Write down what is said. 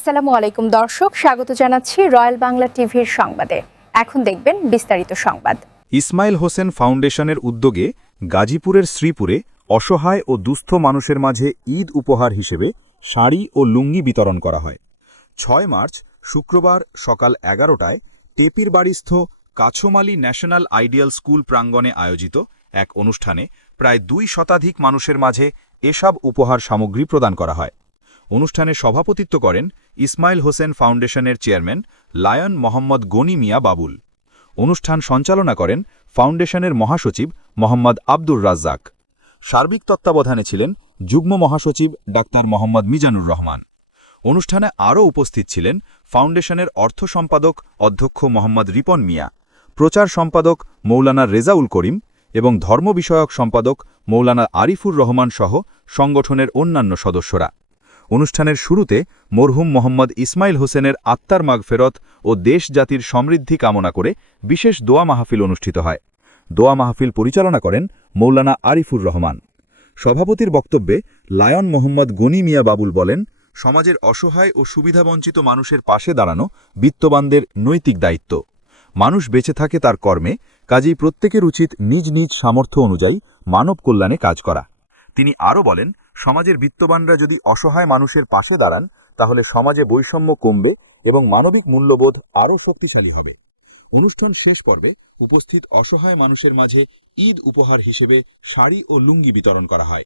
আসসালামু আলাইকুম দর্শক, স্বাগত জানাচ্ছি রয়্যাল বাংলা টিভির সংবাদে। এখন দেখবেন বিস্তারিত সংবাদ। ইসমাইল হোসেন ফাউন্ডেশনের উদ্যোগে গাজীপুরের শ্রীপুরে অসহায় ও দুস্থ মানুষের মাঝে ঈদ উপহার হিসেবে শাড়ি ও লুঙ্গি বিতরণ করা হয়। ৬ মার্চ শুক্রবার সকাল ১১টায় টেপির বাড়িস্থ কাছমালি ন্যাশনাল আইডিয়াল স্কুল প্রাঙ্গণে আয়োজিত এক অনুষ্ঠানে প্রায় ২ শতাধিক মানুষের মাঝে এসব উপহার সামগ্রী প্রদান করা হয়। অনুষ্ঠানে সভাপতিত্ব করেন ইসমাইল হোসেন ফাউন্ডেশনের চেয়ারম্যান লায়ন মোহাম্মদ গনি মিয়া বাবুল। অনুষ্ঠান সঞ্চালনা করেন ফাউন্ডেশনের মহাসচিব মোহাম্মদ আব্দুর রাজ্জাক। সার্বিক তত্ত্বাবধানে ছিলেন যুগ্ম মহাসচিব ডাক্তার মোহাম্মদ মিজানুর রহমান। অনুষ্ঠানে আরও উপস্থিত ছিলেন ফাউন্ডেশনের অর্থ সম্পাদক অধ্যক্ষ মোহাম্মদ রিপন মিয়া, প্রচার সম্পাদক মৌলানা রেজাউল করিম এবং ধর্ম বিষয়ক সম্পাদক মৌলানা আরিফুর রহমান সহ সংগঠনের অন্যান্য সদস্যরা। অনুষ্ঠানের শুরুতে মরহুম মোহাম্মদ ইসমাইল হোসেনের আত্মার মাগফেরত ও দেশ জাতির সমৃদ্ধি কামনা করে বিশেষ দোয়া মাহফিল অনুষ্ঠিত হয়। দোয়া মাহফিল পরিচালনা করেন মৌলানা আরিফুর রহমান। সভাপতির বক্তব্যে লায়ন মোহাম্মদ গনি মিয়া বাবুল বলেন, সমাজের অসহায় ও সুবিধাবঞ্চিত মানুষের পাশে দাঁড়ানো বিত্তবানদের নৈতিক দায়িত্ব। মানুষ বেঁচে থাকে তার কর্মে, কাজেই প্রত্যেকের উচিত নিজ নিজ সামর্থ্য অনুযায়ী মানব কল্যাণে কাজ করা। তিনি আরও বলেন, সমাজের বিত্তবানরা যদি অসহায় মানুষের পাশে দাঁড়ান তাহলে সমাজে বৈষম্য কমবে এবং মানবিক মূল্যবোধ আরও শক্তিশালী হবে। অনুষ্ঠান শেষ পর্বে উপস্থিত অসহায় মানুষের মাঝে ঈদ উপহার হিসেবে শাড়ি ও লুঙ্গি বিতরণ করা হয়।